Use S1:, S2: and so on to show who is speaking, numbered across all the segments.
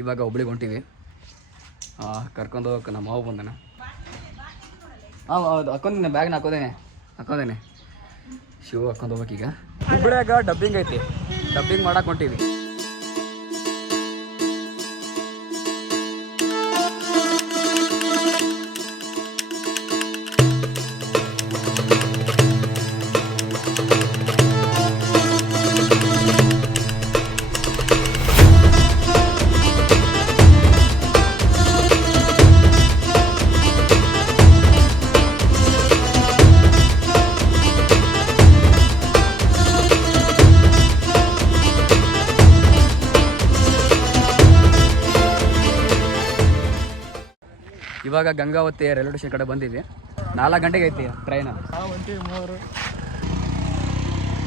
S1: ಇವಾಗ ಹುಬ್ಳಿಗೆ ಹೊಂಟೀವಿ. ಕರ್ಕೊಂಡು ಹೋಗಕ್ಕೆ ನಮ್ಮ ಮಾವು ಬಂದನ. ಹಾಂ ಹೌದು ಹಾಕೊಂದಿನ ಬ್ಯಾಗ್ನ ಹಾಕೋದೇನೆ ಹಾಕೋದೇನೆ. ಶಿವ ಹಾಕೊಂಡು ಹೋಗ್ಬೇಕೀಗ ಹುಬ್ಳ್ಯಾಗ ಡಬ್ಬಿಂಗ್ ಐತಿ. ಡಬ್ಬಿಂಗ್ ಮಾಡಕ್ಕೆ ಹೊಂಟೀವಿ. ಇವಾಗ ಗಂಗಾವತಿ ರೈಲ್ವೆ ಸ್ಟೇಷನ್ ಕಡೆ ಬಂದಿದ್ವಿ ನಾಲ್ಕು ಗಂಟೆಗೆ ಐತಿ train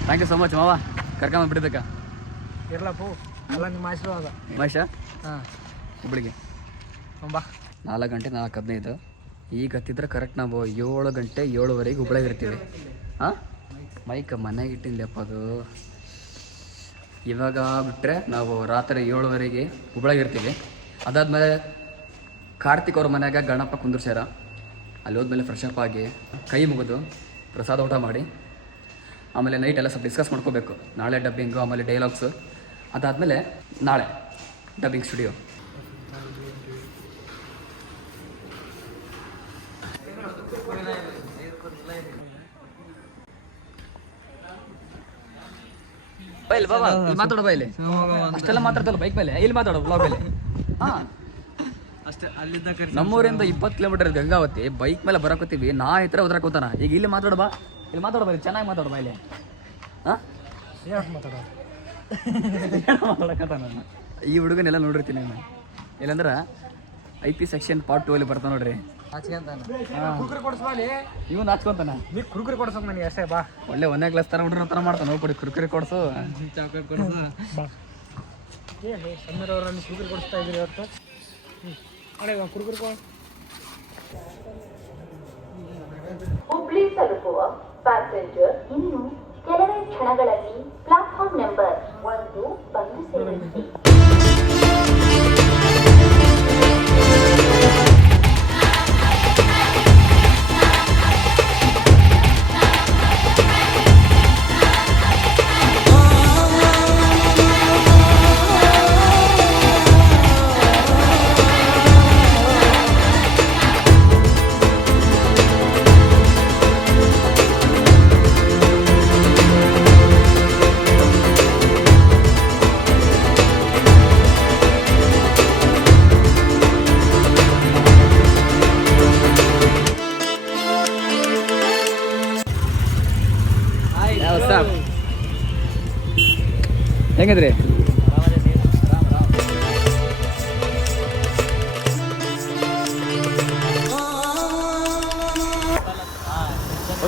S1: thank you so much ಮಾವ.
S2: ಇರ್ಲಪ್ಪು. ಎಲ್ಲ ನಿಮ್ಮ ಆಶೀರ್ವಾದ.
S1: ಮಹೇಶ?
S2: ಹಾಂ.
S1: ಹುಬ್ಳಿಗೆ.
S2: ಬಾ.
S1: ನಾಲ್ಕು ಗಂಟೆ ನಾಲ್ಕು ಹದಿನೈದು. ಈಗ ಹತ್ತಿದ್ರೆ ಕರೆಕ್ಟ್ ನಾವು ಏಳು ಗಂಟೆ ಏಳುವರೆಗೆ ಹುಬ್ಳಿಗೆ ಇರ್ತೀವಿ. ಹಾಂ? ಮೈಕ್ ಮನೆಗೆ ಇಟ್ಟಿಲ್ಲಪ್ಪ ಅದು. ಇವಾಗ ಬಿಟ್ಟರೆ ನಾವು ರಾತ್ರಿ ಏಳುವರೆಗೆ ಹುಬ್ಳಿಗೆ ಇರ್ತೀವಿ. ಅದಾದಮೇಲೆ ಕಾರ್ತಿಕ್ ಅವ್ರ ಮನ್ಯಾಗ ಗಣಪ ಕುಂದ್ರಿಸ್ಯಾರ. ಅಲ್ಲಿ ಹೋದ್ಮೇಲೆ ಫ್ರೆಶ್ ಅಪ್ ಆಗಿ ಕೈ ಮುಗಿದು ಪ್ರಸಾದ ಊಟ ಮಾಡಿ, ಆಮೇಲೆ ನೈಟ್ ಎಲ್ಲ ಸ್ವಲ್ಪ ಡಿಸ್ಕಸ್ ಮಾಡ್ಕೋಬೇಕು. ನಾಳೆ ಡಬ್ಬಿಂಗು ಆಮೇಲೆ ಡೈಲಾಗ್ಸು ಅದಾದಮೇಲೆ ನಾಳೆ ಡಬ್ಬಿಂಗ್ ಸ್ಟುಡಿಯೋ ಇಲ್ಲಿ ಮಾತಾಡೋ ಬೈಲಿ ಅಷ್ಟೆಲ್ಲ ಮಾತಾಡ್ತಲ್ಲ ಬೈಕ್ ಮೇಲೆ. ಇಲ್ಲಿ ಮಾತಾಡೋ ಬ್ಲಾಗ್ ಮೇಲೆ ಹಾ.
S2: ಅಷ್ಟೇ ಅಲ್ಲಿದ್ದ
S1: ನಮ್ಮೂರಿಂದ ಇಪ್ಪತ್ತು ಕಿಲೋಮೀಟರ್ ಗಂಗಾವತಿ ಬೈಕ್ ಮೇಲೆ ಬರಕೋತೀವಿ ನಾ ಈ ಥರ ಹೋತಾನ ಈಗ ಇಲ್ಲಿ ಮಾತಾಡ ಬಾ. ಇಲ್ಲಿ ಮಾತಾಡ ಬಾ ಇಲ್ಲಿ ಚೆನ್ನಾಗಿ ಮಾತಾಡ ಬಾ ಇಲ್ಲಿ. ಹಾ?
S2: ಮಾತಾಡೋದು?
S1: ಈ ಹುಡುಗನೆಲ್ಲ ನೋಡಿರ್ತೀನಿ ನಾನು. ಇಲ್ಲಂದ್ರ I P section part two ಅಲ್ಲಿ ಬರ್ತಾನ ನೋಡ್ರಿ. ಇವ್ ನಾಚ್ಕೊಂತಾನ.
S2: ನೀ ಕುರುಕುರಿ ಕೊಡ್ಸೋಕ್ ನನಗೆ ಅಷ್ಟೇ ಬಾ.
S1: ಒಳ್ಳೆ ಒಂದೇ ಕ್ಲಾಸ್ ತರ ಹುಡುಗರ ತರ ಮಾಡ್ತಾನೆ. ಹೋಗ್ಬಿಡಿ ಕುರುಕುರಿ ಕೊಡ್ಸು.
S2: ಚಾಕ್ಲೇಟ್ ಕೊಡ್ಸು. ಬಾ. ಏ ಹೇ ಸಮೀರ್ ಅವ್ರ ಕುರ್ಕುರಿ ಕೊಡಿಸ್ತಾ ಇದ್ರಿ ಇವತ್ತು?
S3: ಹುಬ್ಳಿ ತಲುಪುವ ಪ್ಯಾಸೆಂಜರ್ ಇನ್ನು ಕೆಲವೇ ಕ್ಷಣಗಳಲ್ಲಿ ಪ್ಲಾಟ್ಫಾರ್ಮ್ ನಂಬರ್ ಒಂದು ಬಂದು ಸೇರಿಸಿ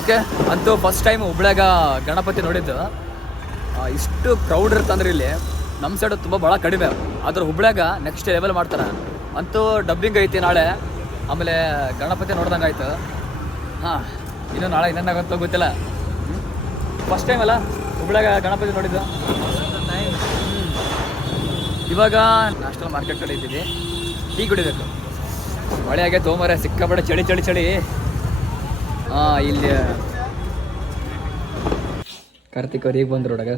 S1: ಓಕೆ, ಅಂತೂ ಫಸ್ಟ್ ಟೈಮ್ ಹುಬ್ಳ್ಯಾಗ ಗಣಪತಿ ನೋಡಿದ್ದು. ಇಷ್ಟು ಕ್ರೌಡ್ ಇರ್ತಂದ್ರೆ ಇಲ್ಲಿ ನಮ್ಮ ಸೈಡ್ ತುಂಬ ಭಾಳ ಕಡಿಮೆ. ಆದ್ರೆ ಹುಬ್ಳ್ಯಾಗ ನೆಕ್ಸ್ಟ್ ಲೆವೆಲ್ ಮಾಡ್ತಾರೆ. ಅಂತೂ ಡಬ್ಬಿಂಗ್ ಐತಿ ನಾಳೆ. ಆಮೇಲೆ ಗಣಪತಿ ನೋಡ್ದಂಗೆ ಆಯ್ತು. ಹಾಂ, ಇನ್ನು ನಾಳೆ ಇನ್ನೇನಾಗುತ್ತೋ ಗೊತ್ತಿಲ್ಲ. ಫಸ್ಟ್ ಟೈಮ್ ಅಲ್ಲ? ಹುಬ್ಳ್ಯಾಗ ಗಣಪತಿ ನೋಡಿದ್ದು. ಇವಾಗ ನ್ಯಾಷನಲ್ ಮಾರ್ಕೆಟ್ ಕಡೆ ಇದ್ದೀವಿ. ಟೀ ಕುಡಿಬೇಕು. ಮಳೆ ಆಗೈತೆ ತೋಮರೆ, ಸಿಕ್ಕಾಪಟ್ಟೆ ಚಳಿ ಚಳಿ ಚಳಿ. ಹಾಂ ಇಲ್ಲಿ. ಕಾರ್ತಿಕ್ ಅವ್ರು ಈಗ ಬಂದ್ರು ಹುಡುಗ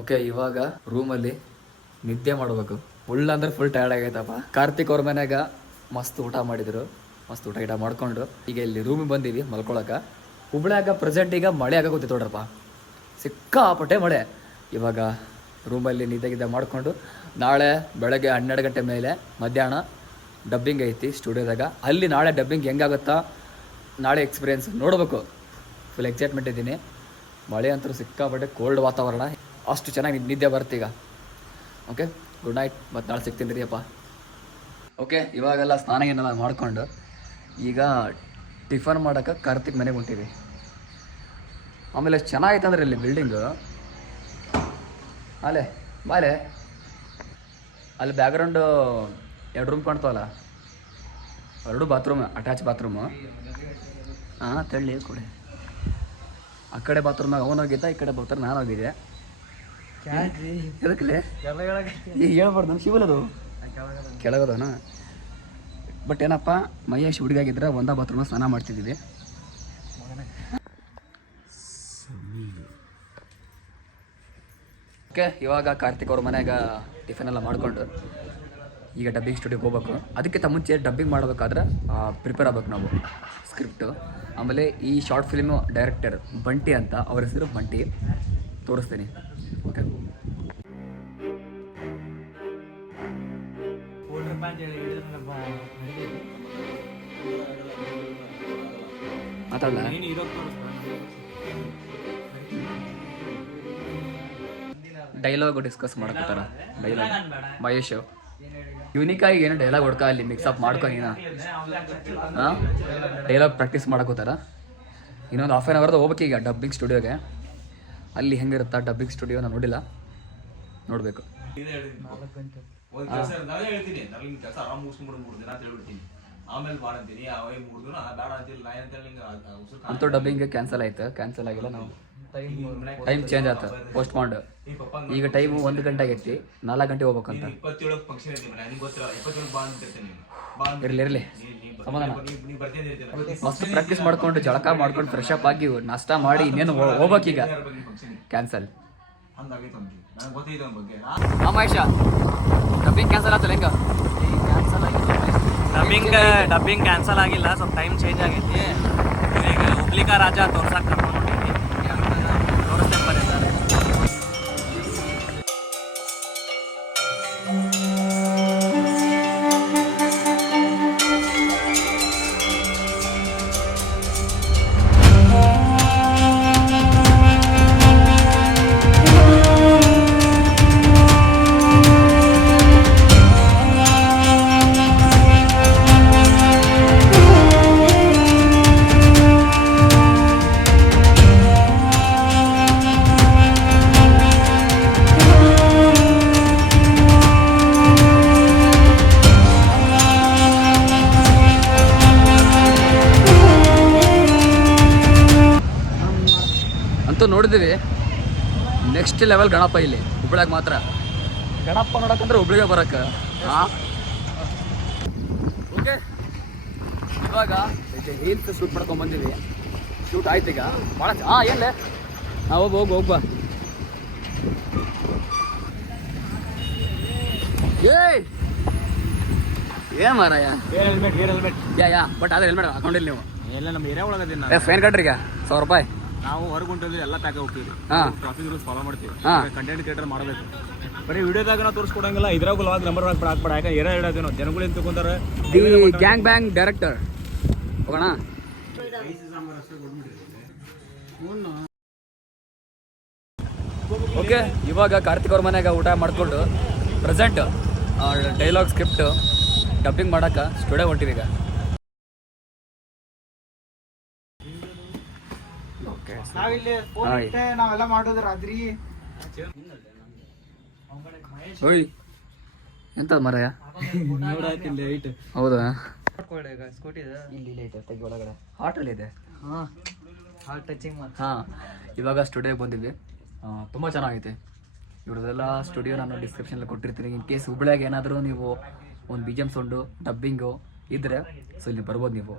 S1: ಓಕೆ ಇವಾಗ ರೂಮಲ್ಲಿ ನಿದ್ದೆ ಮಾಡಬೇಕು. ಫುಲ್ ಅಂದ್ರೆ ಫುಲ್ ಟಯರ್ಡ್ ಆಗೈತಪ್ಪ. ಕಾರ್ತಿಕ್ ಅವ್ರ ಮನ್ಯಾಗ ಮಸ್ತ್ ಊಟ ಮಾಡಿದ್ರು. ಮಸ್ತ್ ಊಟ ಗಿಟ ಮಾಡ್ಕೊಂಡ್ರು. ಈಗ ಇಲ್ಲಿ ರೂಮಿಗೆ ಬಂದೀವಿ ಮಲ್ಕೊಳಕ. ಹುಬ್ಳ್ಯಾಗ ಪ್ರೆಸೆಂಟ್ ಈಗ ಮಳೆ ಆಗೋಗುತ್ತೆ ನೋಡ್ರಪ್ಪ. ಸಿಕ್ಕಾಪಟ್ಟೆ ಮಳೆ. ಇವಾಗ ರೂಮಲ್ಲಿ ನಿದ್ದೆ ಗಿದ್ದೆ ಮಾಡಿಕೊಂಡು ನಾಳೆ ಬೆಳಗ್ಗೆ ಹನ್ನೆರಡು ಗಂಟೆ ಮೇಲೆ ಮಧ್ಯಾಹ್ನ ಡಬ್ಬಿಂಗ್ ಐತಿ ಸ್ಟುಡಿಯೋದಾಗ ಅಲ್ಲಿ ನಾಳೆ ಡಬ್ಬಿಂಗ್ ಹೆಂಗಾಗುತ್ತಾ ನಾಳೆ ಎಕ್ಸ್ಪೀರಿಯನ್ಸ್ ನೋಡಬೇಕು. ಫುಲ್ ಎಕ್ಸೈಟ್ಮೆಂಟ್ ಇದ್ದೀನಿ. ಮಳೆ ಅಂತೂ ಸಿಕ್ಕಾಪಟ್ಟೆ ಕೋಲ್ಡ್ ವಾತಾವರಣ. ಅಷ್ಟು ಚೆನ್ನಾಗಿ ನಿದ್ದೆ ಬರ್ತೀಗ ಓಕೆ ಗುಡ್ ನೈಟ್ ಮತ್ತು ನಾಳೆ ಸಿಗ್ತೀನಿ ರೀ ಅಪ್ಪ. ಓಕೆ ಇವಾಗೆಲ್ಲ ಸ್ನಾನ ಏನೆಲ್ಲ ಮಾಡ್ಕೊಂಡು ಈಗ ಟಿಫನ್ ಮಾಡೋಕೆ ಕಾರ್ತಿಕ್ ಮನೆಗೆ ಹೊಂಟೀವಿ. ಆಮೇಲೆ ಚೆನ್ನಾಗಿತ್ತು ಚೆನ್ನಾಗೈತೆ ಅಂದ್ರೆ ಇಲ್ಲಿ ಬಿಲ್ಡಿಂಗು ಅಲ್ಲೇ ಬಾಲೆ ಅಲ್ಲಿ. ಬ್ಯಾಕ್ಗ್ರೌಂಡು ಎರಡು ರೂಮ್ ಕಾಣ್ತಾವಲ್ಲ. ಎರಡು ಬಾತ್ರೂಮ್ ಅಟ್ಯಾಚ್ ಬಾತ್ರೂಮು ಹಾಂ, ತಳ್ಳಿ, ಕೊಡಿ. ಆ ಕಡೆ ಬಾತ್ರೂಮ್ನಾಗ ಅವನು ಹೋಗಿದ್ದ ಈ ಕಡೆ ಬಾತ್ರೂಮ್ ನಾನು ಹೋಗಿದ್ದೆ ಎದಕ್ಕಲೆ ಈಗ ಹೇಳ್ಬಾರ್ದು ನಮ್ಮ ಶಿವಲದು ಕೆಳಗದನ ಬಟ್ ಏನಪ್ಪ ಮಹೇಶ್ ಹುಡುಗಾಗಿದ್ರೆ ಒಂದ ಬಾತ್ರೂಮ್ ಸ್ನಾನ ಮಾಡ್ತಿದ್ದೀವಿ ಓಕೆ ಇವಾಗ ಕಾರ್ತಿಕ್ ಅವ್ರ ಮನೆಯಾಗ ಟಿಫನ್ ಎಲ್ಲ ಮಾಡ್ಕೊಂಡು ಈಗ ಡಬ್ಬಿಂಗ್ ಸ್ಟುಡಿಯೋಗೆ ಹೋಗ್ಬೇಕು. ಅದಕ್ಕಿಂತ ಮುಂಚೆ ಡಬ್ಬಿಂಗ್ ಮಾಡಬೇಕಾದ್ರೆ ಪ್ರಿಪೇರ್ ಆಗ್ಬೇಕು ನಾವು. ಸ್ಕ್ರಿಪ್ಟು ಆಮೇಲೆ ಈ ಶಾರ್ಟ್ ಫಿಲ್ಮು ಡೈರೆಕ್ಟರ್ ಬಂಟಿ ಅಂತ ಅವ್ರ ಹೆಸರು ಬಂಟಿ. ತೋರಿಸ್ತೀನಿ. ಓಕೆ ಮಾತಾಡಲ್ಲ ಡೈಲಾಗ್ ಡಿಸ್ಕಸ್ ಮಾಡ್ಕೊತಾರ ಡೈಲಾಗ್ ಮಹೇಶ್ ಯೂನಿಕ್ ಆಗಿ ಏನು ಡೈಲಾಗ್ ಹೊಡ್ಕ ಅಲ್ಲಿ ಮಿಕ್ಸಪ್ ಮಾಡ್ಕೊ ನೀನ ಹಾಂ ಡೈಲಾಗ್ ಪ್ರಾಕ್ಟೀಸ್ ಮಾಡಕೋತಾರ ಇನ್ನೊಂದು ಹಾಫ್ ಆನ್ ಅವರ್ದು ಹೋಗ್ಬೇಕು ಈಗ ಡಬ್ಬಿಂಗ್ ಸ್ಟುಡಿಯೋಗೆ ಅಲ್ಲಿ ಹೆಂಗಿರುತ್ತಾ ಡಬ್ಬಿಂಗ್ ಸ್ಟುಡಿಯೋ ನಾನು ನೋಡಿಲ್ಲ. ನೋಡಬೇಕು.
S4: ಅಂತೂ
S1: ಡಬ್ಬಿಂಗ್ ಕ್ಯಾನ್ಸಲ್ ಆಯ್ತು. ಕ್ಯಾನ್ಸಲ್ ಆಗಿಲ್ಲ ನಾವು. ಟೈಮ್ ಚೇಂಜ್ ಆತ ಪೋಸ್ಟ್ ಮಾಡ್ ಈಗ ಟೈಮ್ ಒಂದು ಗಂಟೆ ಆಗೈತಿ ನಾಲ್ಕು ಗಂಟೆ ಹೋಗ್ಬೇಕಂತ. ಇರ್ಲಿ ಇರ್ಲಿ. ಸಮಾಧಾನ. ಮಸ್ತ್ ಪ್ರಾಕ್ಟೀಸ್ ಮಾಡ್ಕೊಂಡು ಜಳಕ ಮಾಡ್ಕೊಂಡು ಫ್ರೆಶ್ ಅಪ್ ಆಗಿ ನಾಷ್ಟ ಮಾಡಿ ಇನ್ನೇನು ಹೋಗ್ಬೇಕೀಗ ಕ್ಯಾನ್ಸಲ್ ಹಾಂ ಮಹೇಶ. ಡಬ್ಬಿಂಗ್ ಕ್ಯಾನ್ಸಲ್ ಆತಲ್ಲ ಹೆಂಗ
S2: ಡಬ್ಬಿಂಗ್ ಡಬ್ಬಿಂಗ್ ಕ್ಯಾನ್ಸಲ್ ಆಗಿಲ್ಲ ಸ್ವಲ್ಪ ಟೈಮ್ ಚೇಂಜ್ ಆಗೈತಿ. ಈಗ ಹುಬ್ಳಿಕಾ ರಾಜ ತೋರ್ಸಕ್ ಕರ್ಕೊಂಡು
S1: ನೋಡಿದ್ದೀವಿ ನೆಕ್ಸ್ಟ್ ಲೆವೆಲ್ ಗಣಪ ಇಲ್ಲಿ ಹುಬ್ಳ್ಯಾಗ ಮಾತ್ರ. ಗಣಪ ನೋಡಕ್ಕಂದ್ರೆ ಹುಬ್ಳಿಗೆ ಬರಕ್ಕೆ. ಹಾಂ ಓಕೆ ಇವಾಗ ರೀಲ್ಸ್ ಶೂಟ್ ಮಾಡ್ಕೊಂಡ್ ಬಂದಿವಿ ಶೂಟ್ ಆಯ್ತು ಈಗ. ಭಾಳ ಹಾಂ ಏನ್ಲೆ? ಹಾಂ ಹೋಗಿ ಹೋಗಿ ಹೋಗ್ಬಾ ಏಯ್! ಏ ಮಾರಾಯ?
S2: ಹೆಲ್ಮೆಟ್
S1: ಯಾ ಯಾ ಬಟ್ ಆದ್ರೆ ಹೆಲ್ಮೆಟ್ ಹಾಕೊಂಡಿಲ್ಲ ನೀವು.
S2: ಎಲ್ಲ ನಮ್ಮ ಏರಿಯಾ ಒಳಗದಿನ
S1: ಫೈನ್ ಕಟ್ರಿ ಈಗ ಸಾವಿರ ರೂಪಾಯಿ.
S2: ನಾವು ಹೊರಗೆ ಹೊಂಟಿದ್ವಿ ಎಲ್ಲ ತಾಕ ಹೋಗ್ತೀವಿ. ಟ್ರಾಫಿಕ್ ರೂಲ್ಸ್ ಫಾಲೋ ಮಾಡ್ತೀವಿ. ಕಂಟೆಂಟ್ ಕ್ರಿಯೇಟರ್ ಮಾಡಬೇಕು. ಬರೀ ವಿಡಿಯೋದಾಗ ನಾವು ತೋರಿಸ್ಕೊಡಂಗಿಲ್ಲ ಇದ್ರಾಗ ಲಾಗ್ ನಂಬರ್ ಹಾಕ್ಬೇಡ ಹಾಕ್ಬೇಡ. ಯಾಕೆ ಏರ ಹೇಳೋದು ನಾವು. ಜನಗಳು ತಗೊಂತಾರೆ
S1: ದಿ ಗ್ಯಾಂಗ್ ಬ್ಯಾಂಗ್ ಡೈರೆಕ್ಟರ್ ಹೋಗೋಣ. ಓಕೆ ಇವಾಗ ಕಾರ್ತಿಕ್ ಅವ್ರ ಮನೆಯಾಗ ಊಟ ಮಾಡ್ಕೊಂಡು ಪ್ರೆಸೆಂಟ್ ಡೈಲಾಗ್ ಸ್ಕ್ರಿಪ್ಟ್ ಡಬ್ಬಿಂಗ್ ಮಾಡಕ್ಕೆ ಸ್ಟುಡಿಯೋ ಹೊಂಟಿವಿ ಈಗ
S2: ನಾವಿಲ್ಲಿ
S1: ಹಾಯ್.
S2: ನಾವೆಲ್ಲ ಮಾಡೋದು ರಾತ್ರಿ.
S1: ಓಯ್. ಎಂತ ಮರಯ? ಹೌದಾ?
S2: ಸ್ಕೂಟಿ
S1: ಇಲ್ಲಿ ಇಲ್ಲಿ ಐತೆ ತೆಗಿ ಒಳಗಡೆ. ಹಾಟಲ್ ಇದೆ.
S2: ಹಾಂ. ಹಾರ್ಟ್ ಟಚಿಂಗ್
S1: ಹಾಂ ಇವಾಗ ಸ್ಟುಡಿಯೋಗೆ ಬಂದಿದ್ವಿ. ತುಂಬ ಚೆನ್ನಾಗೈತೆ. ಇವ್ರದ್ದೆಲ್ಲ ಸ್ಟುಡಿಯೋ ನಾನು ಡಿಸ್ಕ್ರಿಪ್ಷನಲ್ಲಿ ಕೊಟ್ಟಿರ್ತೀನಿ. ಇನ್ ಕೇಸ್ ಹುಬ್ಳ್ಯಾಗ ಏನಾದರೂ ನೀವು ಒಂದು B G M sound dubbing ಇದ್ದರೆ ಸೊ ಇಲ್ಲಿ ಬರ್ಬೋದು ನೀವು.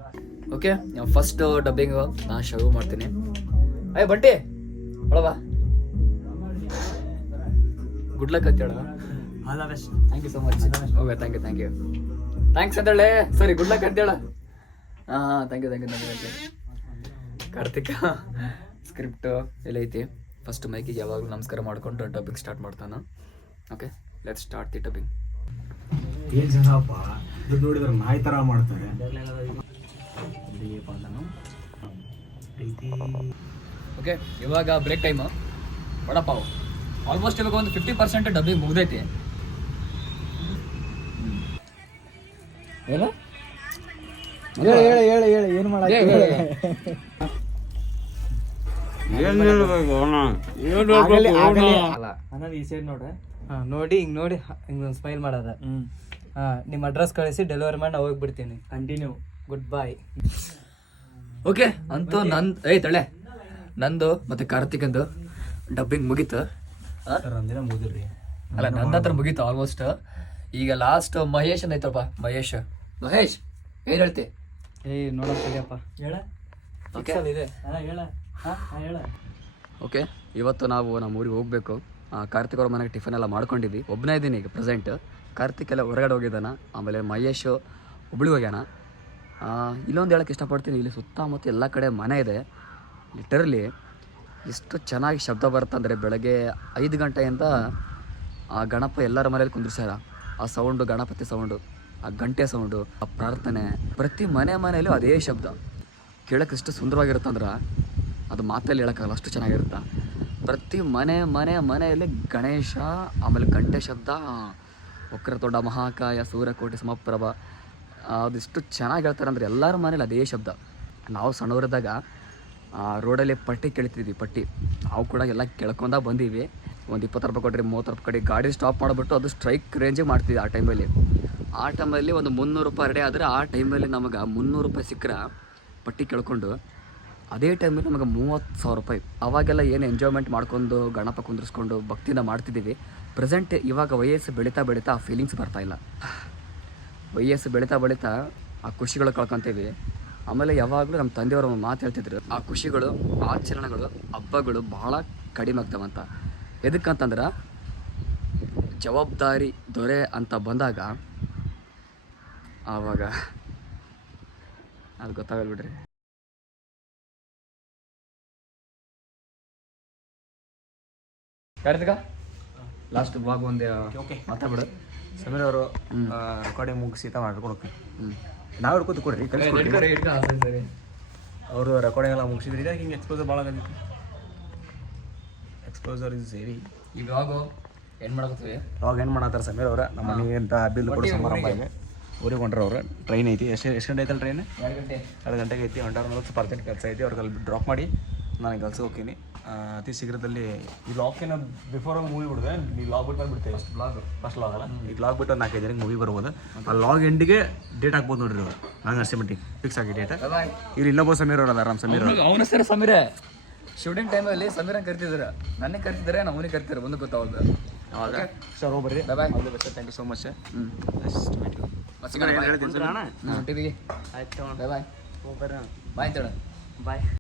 S1: ಓಕೆ ಫಸ್ಟ್ ಡಬ್ಬಿಂಗು ನಾನು ಶುರು ಮಾಡ್ತೀನಿ. ಅಯ್ಯ ಬಟ್ಟಿ ಒಳವಾ ಗುಡ್ ಲಕ್ ಅಂತ ಹೇಳ
S2: all the best
S1: thank you so much okay thank you thank you thanks ಅಂತೇಳೆ ಸರಿ ಗುಡ್ ಲಕ್ ಅಂತೇಳ ಹಾಂ ಹಾಂ thank you thank you thank you Kartika script ಎಲ್ಲ ಐತಿ. ಫಸ್ಟ್ ಮೈಕಿಗೆ ಯಾವಾಗಲೂ ನಮಸ್ಕಾರ ಮಾಡ್ಕೊಂಡು ಟಾಪಿಕ್ ಸ್ಟಾರ್ಟ್ ಮಾಡ್ತಾನೆ. Okay let start the dubbing
S5: ಏನ್ ಜನಪ್ಪ ಇದು ನೋಡಿದ್ರೆ ನಾಯಿ ತರ ಮಾಡ್ತಾರೆ. ಪ್ರೀತಿ
S1: ಓಕೆ ಇವಾಗ ಬ್ರೇಕ್ ಟೈಮು ವಡಪಾವ್. ಆಲ್ಮೋಸ್ಟ್ ಇವಾಗ ಒಂದು ಫಿಫ್ಟಿ ಪರ್ಸೆಂಟ್ ಡಬ್ಬಿ ಮುಗ್ದೈತಿ. ಏನು?
S6: ಹೇಳಿ ಹೇಳಿ ಹೇಳಿ ಹೇಳಿ ಏನು
S2: ಈ ಸೈಡ್ ನೋಡ್ರೆ ನೋಡಿ ಹಿಂಗ್ ನೋಡಿ ಹಿಂಗ್ ಸ್ಮೈಲ್ ಮಾಡೋದ. ಹಾಂ ನಿಮ್ಮ ಅಡ್ರೆಸ್ ಕಳಿಸಿ ಡೆಲಿವರಿ ಮಾಡಿ ಹೋಗಿ ಬಿಡ್ತೀನಿ ಕಂಟಿನ್ಯೂ ಗುಡ್ ಬಾಯ್
S1: ಓಕೆ ಅಂತೂ ನನ್ ಏಯ್ ತಳೆ ನಂದು ಮತ್ತೆ ಕಾರ್ತಿಕಂದು ಡಬ್ಬಿಂಗ್ ಮುಗೀತು. ಆ?
S5: ಒಂದಿನ ಮುಗಿದ್ರಿ.
S1: ಅಲ್ಲ ನನ್ನ ಹತ್ರ ಮುಗೀತು ಆಲ್ಮೋಸ್ಟ್ ಈಗ ಲಾಸ್ಟ್ ಮಹೇಶ್ ಅಂತ ಐತಪ್ಪ ಮಹೇಶ್. ಮಹೇಶ್ ಏನ್ ಹೇಳ್ತಿ?
S2: ಏಯ್ ನೋಡಪ್ಪ ಸರಿಯಪ್ಪ. ಹೇಳ.
S1: ಓಕೆ
S2: ಇದೆ. ಹಾಂ ಹೇಳ. ಹಾಂ ಹೇಳ.
S1: ಓಕೆ ಇವತ್ತು ನಾವು ನಮ್ಮ ಊರಿಗೆ ಹೋಗಬೇಕು ಕಾರ್ತಿಕ್ ಅವ್ರ ಮನೆಗೆ ಟಿಫನ್ ಎಲ್ಲ ಮಾಡ್ಕೊಂಡಿದ್ವಿ. ಒಬ್ಬನೇ ಇದ್ದೀನಿ ಈಗ ಪ್ರೆಸೆಂಟ್ ಕಾರ್ತಿಕ್ ಎಲ್ಲ ಹೊರಗಡೆ ಹೋಗಿದ್ದಾನ. ಆಮೇಲೆ ಮಹೇಶ್ ಹುಬ್ಳಿ ಹೋಗ್ಯಾನ. ಆ, ಇಲ್ಲೊಂದು ಹೇಳಕ್ಕೆ ಇಷ್ಟಪಡ್ತೀನಿ. ಇಲ್ಲಿ ಸುತ್ತಮುತ್ತ ಎಲ್ಲ ಕಡೆ ಮನೆ ಇದೆ. ಲಿಟರಲಿ ಎಷ್ಟು ಚೆನ್ನಾಗಿ ಶಬ್ದ ಬರುತ್ತಂದರೆ ಬೆಳಗ್ಗೆ ಐದು ಗಂಟೆಯಿಂದ ಆ ಗಣಪ ಎಲ್ಲರ ಮನೇಲಿ ಕುಂದ್ರಿಸ್ಯಾರ. ಆ ಸೌಂಡು ಗಣಪತಿ ಸೌಂಡು ಆ ಗಂಟೆ ಸೌಂಡು ಆ ಪ್ರಾರ್ಥನೆ, ಪ್ರತಿ ಮನೆ ಮನೆಯಲ್ಲೂ ಅದೇ ಶಬ್ದ. ಕೇಳಕ್ಕೆ ಎಷ್ಟು ಸುಂದರವಾಗಿರುತ್ತಂದ್ರೆ ಅದು ಮಾತಲ್ಲಿ ಹೇಳೋಕ್ಕಾಗಲ್ಲ, ಅಷ್ಟು ಚೆನ್ನಾಗಿರುತ್ತೆ. ಪ್ರತಿ ಮನೆ ಮನೆ ಮನೆಯಲ್ಲಿ ಗಣೇಶ, ಆಮೇಲೆ ಗಂಟೆ ಶಬ್ದ ವಕ್ರತೊಡ್ಡ ಮಹಾಕಾಯ, ಸೂರ್ಯಕೋಟಿ ಸಮಪ್ರಭ ಅದಿಷ್ಟು ಚೆನ್ನಾಗಿ ಹೇಳ್ತಾರೆ ಅಂದರೆ ಎಲ್ಲರ ಮನೇಲಿ ಅದೇ ಶಬ್ದ. ನಾವು ಸಣ್ಣವರಿದ್ದಾಗ ರೋಡಲ್ಲಿ ಪಟ್ಟಿ ಕೇಳ್ತಿದ್ವಿ, ಪಟ್ಟಿ. ನಾವು ಕೂಡ ಎಲ್ಲ ಕೇಳ್ಕೊಂಡ ಬಂದೀವಿ. ಒಂದು ಇಪ್ಪತ್ತು ರೂಪಾಯಿ ಕೊಟ್ಟರೆ ಮೂವತ್ತು ರೂಪಾಯಿ ಕೊಡಿ ಗಾಡಿ ಸ್ಟಾಪ್ ಮಾಡಿಬಿಟ್ಟು ಅದು ಸ್ಟ್ರೈಕ್ ರೇಂಜಿಗೆ ಮಾಡ್ತಿದ್ವಿ ಆ ಟೈಮಲ್ಲಿ ಆ ಟೈಮಲ್ಲಿ ಒಂದು ಮುನ್ನೂರು ರೂಪಾಯಿ ರೆಡಿ ಆದರೆ ಆ ಟೈಮಲ್ಲಿ ನಮಗೆ ಮುನ್ನೂರು ರೂಪಾಯಿ ಸಿಕ್ಕರೆ ಪಟ್ಟಿ ಕೇಳ್ಕೊಂಡು, ಅದೇ ಟೈಮಲ್ಲಿ ನಮಗೆ ಮೂವತ್ತು ಸಾವಿರ ರೂಪಾಯಿ. ಅವಾಗೆಲ್ಲ ಏನು ಎಂಜಾಯ್ಮೆಂಟ್ ಮಾಡ್ಕೊಂಡು, ಗಣಪ ಕುಂದಿರಿಸ್ಕೊಂಡು, ಭಕ್ತಿಯಿಂದ ಮಾಡ್ತಿದ್ದೀವಿ. ಪ್ರೆಸೆಂಟ್ ಇವಾಗ ವಯಸ್ಸು ಬೆಳೀತಾ ಬೆಳೀತಾ ಆ ಫೀಲಿಂಗ್ಸ್ ಬರ್ತಾ ಇಲ್ಲ. ವಯಸ್ಸು ಬೆಳೀತಾ ಬೆಳೀತಾ ಆ ಖುಷಿಗಳು ಕಳ್ಕೊತೀವಿ. ಆಮೇಲೆ ಯಾವಾಗಲೂ ನಮ್ಮ ತಂದೆಯವರು ಒಂದು ಮಾತು ಹೇಳ್ತಿದ್ರು. ಆ ಖುಷಿಗಳು ಆಚರಣೆಗಳು ಹಬ್ಬಗಳು ಭಾಳ ಕಡಿಮೆ ಆಗ್ತಾವಂತ ಎದಕ್ಕಂತಂದ್ರೆ ಜವಾಬ್ದಾರಿ ದೊರೆ ಅಂತ ಬಂದಾಗ ಆವಾಗ ಅದು ಗೊತ್ತಾಗಲ್ಲ ಬಿಡ್ರಿ. ಲಾಸ್ಟ್ ಭಾಗ ಒಂದೇ ಮಾತಾಡ್ಬಿಡು.
S4: ಸಮೀರ್ ಅವರು ರೆಕಾರ್ಡಿಂಗ್ ಮುಗಿಸಿ ತಾ ಮಾಡ್ಕೊಂಡು ಹೋಗ್ತೀನಿ ನಾವು ಹಿಡ್ಕೊತ ಕೊಡ್ರಿ ಅವರು ರೆಕಾರ್ಡಿಂಗ್ ಎಲ್ಲ ಮುಗಿಸಿದ್ರಿ. ಇದಾಗ ಹಿಂಗೆ ಎಕ್ಸ್ಪೋಸರ್ ಭಾಳ ಆಗೈತಿ ಎಕ್ಸ್ಪೋಸರ್ ಇಸ್ ಸೇರಿ
S1: ಈ ಬ್ಲಾಗು ಏನು ಮಾಡಕತ್ತೀವಿ?
S4: ಅವಾಗ ಏನು ಮಾಡತ್ತಾರ ಸಮೀರ್ ಅವರ? ನಮ್ಮ ಮನೆಗೆ ಅಂತ ಬಿಲ್ ಕೊಡೋ ಸಮಾರಂಭ ಇದೆ. ಊರಿಗೆ ಹೊಂಟ್ರ ಅವ್ರು. ಟ್ರೈನ್ ಐತಿ. ಎಷ್ಟು ಎಷ್ಟು ಗಂಟೆ ಐತಲ್ಲ ಟ್ರೈನ್
S1: ಎರಡು ಗಂಟೆ.
S4: ಎರಡು ಗಂಟೆಗೆ ಐತಿ. ಹೊಂಟಾರ ನಲ್ವತ್ತು ಪರ್ಸೆಂಟ್ ಕೆಲಸ ಐತಿ. ಅವ್ರಿಗೆ ಅಲ್ಲಿ ಡ್ರಾಪ್ ಮಾಡಿ ನಾನು ಕೆಲಸ ಹೋಗ್ತೀನಿ. ಅತಿ ಶೀಘ್ರದಲ್ಲಿ ಈ ಲಾಕಿನ ಬಿಫೋರ್ ಮೂವಿ ಬಿಡಿದೆ? ಈ ಲಾಗ್ ಬಿಟ್ಟು ಬಿಡ್ತೇವೆ ಫಸ್ಟ್ ಬ್ಲಾಗ್ ಫಸ್ಟ್ ಲಾಗ್ ಅಲ್ಲ? ಈ ಲಾಗ್ ಬಿಟ್ಟು ಒಂದು ನಾಲ್ಕೈದು ಜನಕ್ಕೆ ಮೂವಿ ಬರ್ಬೋದು. ಆ ಲಾಗ್ ಎಂಡಿಗೆ ಡೇಟ್ ಹಾಕ್ಬೋದು ನೋಡ್ರಿ ಇವರು. ನಂಗೆ ಅಷ್ಟೇ ಮಟ್ಟಿಗೆ ಫಿಕ್ಸ್ ಆಗಿ ಡೇಟ್
S1: ಬಾಯ್
S4: ಇಲ್ಲಿ ಇನ್ನೊಬ್ಬ ಸಮೀರ್ ಅವ್ರು ಆರಾಮ್ ರಾಮ್ ಸಮೀರ್ ಅವರು.
S1: ಅವನ ಸರ್ ಸಮೀರ. ಶೂಟಿಂಗ್ ಟೈಮಲ್ಲಿ ಸಮೀರನ್ ಕರ್ತಿದ್ರು ನನಗೆ ಕರಿತಿದ್ರೆ ನಾನು ಅವನಿಗೆ ಕರಿತಿದ್ರು ಒಂದು ಗೊತ್ತಾವಲ್ದು
S4: ಅವಾಗ sir ಹೋಗ್ಬರ್ರಿ
S1: bye bye
S4: all the best thank you so much
S1: ಹ್ಞೂ ಬಾಯ್ ಬಾಯ್ ಬಾಯ್
S2: ಬಾಯ್